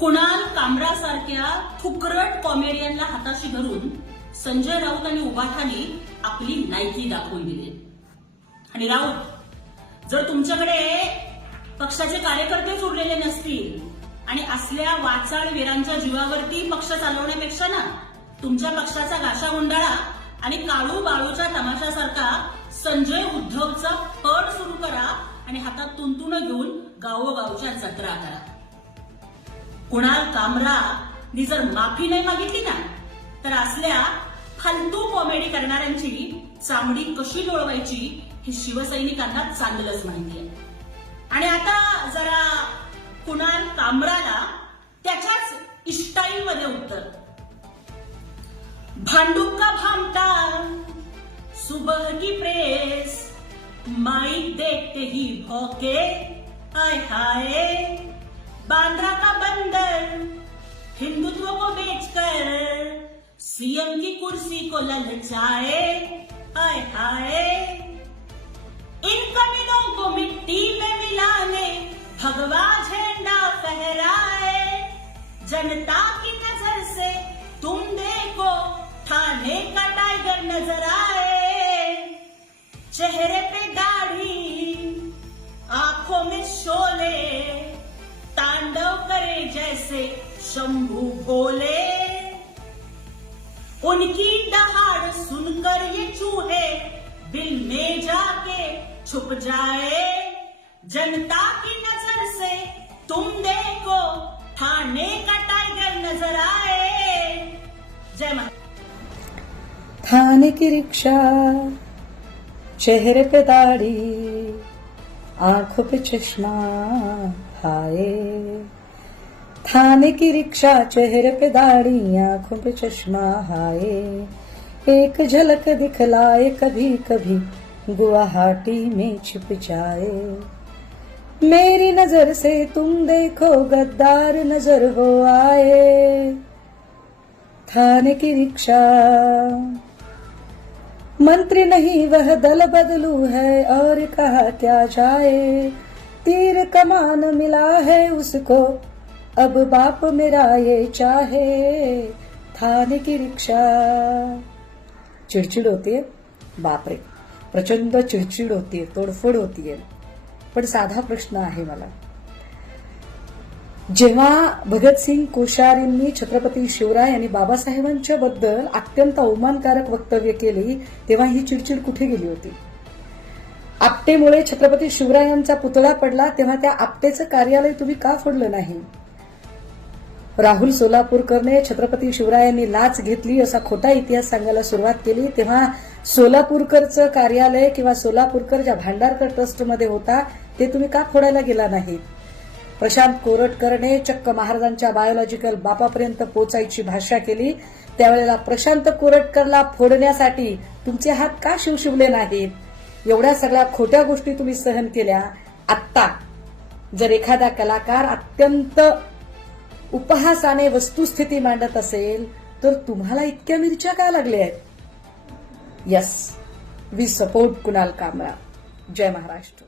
कुणाल कामरासारख्या फुकरट कॉमेडियनला हाताशी धरून संजय राऊत आणि उबाठाने आपली नायकी दाखवून दिली. आणि राऊत जर तुमच्याकडे पक्षाचे कार्यकर्तेच उरलेले नसतील आणि असल्या वाचाळ वीरांच्या जीवावरती पक्ष चालवण्यापेक्षा ना तुमच्या पक्षाचा गाशा गुंडाळा आणि काळू बाळूच्या तमाशासारखा संजय उद्धवचा पण सुरू करा आणि हातात तुंतुणं घेऊन गावोगावच्या जत्रा करा. कुणाल कामरा नी जर माफी नाही मागितली ना तर असल्या फालतू कॉमेडी करणाऱ्यांची चामडी कशी लोळवायची हे शिवसैनिकांना चांगलंच माहिती आहे आणि आता जरा कुणाल कामराला त्याच्याच इष्टाई मध्ये उत्तर. भांडू का भामटा सुबह की प्रेस माई देखते ही भौके आय हाय. बांद्रा का बंदर, हिंदुत्व को बेचकर सीएम की कुर्सी को ललचाए आय हाय इन कमीनों को मिट्टी में मिलाने भगवा झंडा फहराए। जनता की नज़र से तुम देखो, थाने का टाइगर नज़र आए। चेहरे पे जैसे शंभु भोले। उनकी दहाड़ सुनकर ये चूहे बिल में जाके छुप जाए। जनता की नज़र से तुम देखो, थाने का टाइगर नज़र आए। जय माता थाने की रिक्शा, चेहरे पे दाढ़ी, आँखों पे चश्मा, हाय। थाने की रिक्शा, चेहरे पे दाढ़ी, आँखों पे चश्मा, हाय। एक झलक दिखलाए कभी कभी गुवाहाटी में छिप जाए। मेरी नज़र से तुम देखो, गद्दार नज़र हो आए। थाने की रिक्शा। मंत्री नहीं, वह दल बदलू है और कहा क्या जाए। तीर कमान मिला है उसको अब बाप मेरा ये चाहे थाने की रिक्षा चिडचिड होतीये बापरे प्रचंड चिडचिड होतीये तोडफोड होतीये पण साधा प्रश्न आहे मला. जेव्हा भगतसिंग कोश्यारींनी छत्रपती शिवराय आणि बाबासाहेबांच्या बद्दल अत्यंत अवमानकारक वक्तव्य केली तेव्हा ही चिडचिड कुठे गेली होती? आपटेमुळे छत्रपती शिवरायांचा पुतळा पडला तेव्हा त्या आपटेचं कार्यालय तुम्ही का फोडलं नाही? राहुल सोलापूरकरने छत्रपती शिवरायांनी लाच घेतली असा खोटा इतिहास सांगायला सुरुवात केली. तेव्हा सोलापूरकरचं कार्यालय किंवा सोलापूरकर ज्या भांडारकर ट्रस्टमध्ये होता ते तुम्ही का फोडायला गेला नाहीत प्रशांत कोरटकरने चक्क महाराजांच्या बायोलॉजिकल बापापर्यंत पोचायची भाषा केली. त्यावेळेला प्रशांत कोरटकरला फोडण्यासाठी तुमचे हात का शिवशिवले नाहीत? एवढ्या सगळ्या खोट्या गोष्टी तुम्ही सहन केल्या. आत्ता जर एखादा कलाकार अत्यंत उपहासाने वस्तुस्थिती मांडत असेल तर तुम्हाला इतक्या मिरच्या का लागल्या आहेत? Yes we support Kunal Kamra. Jai Maharashtra.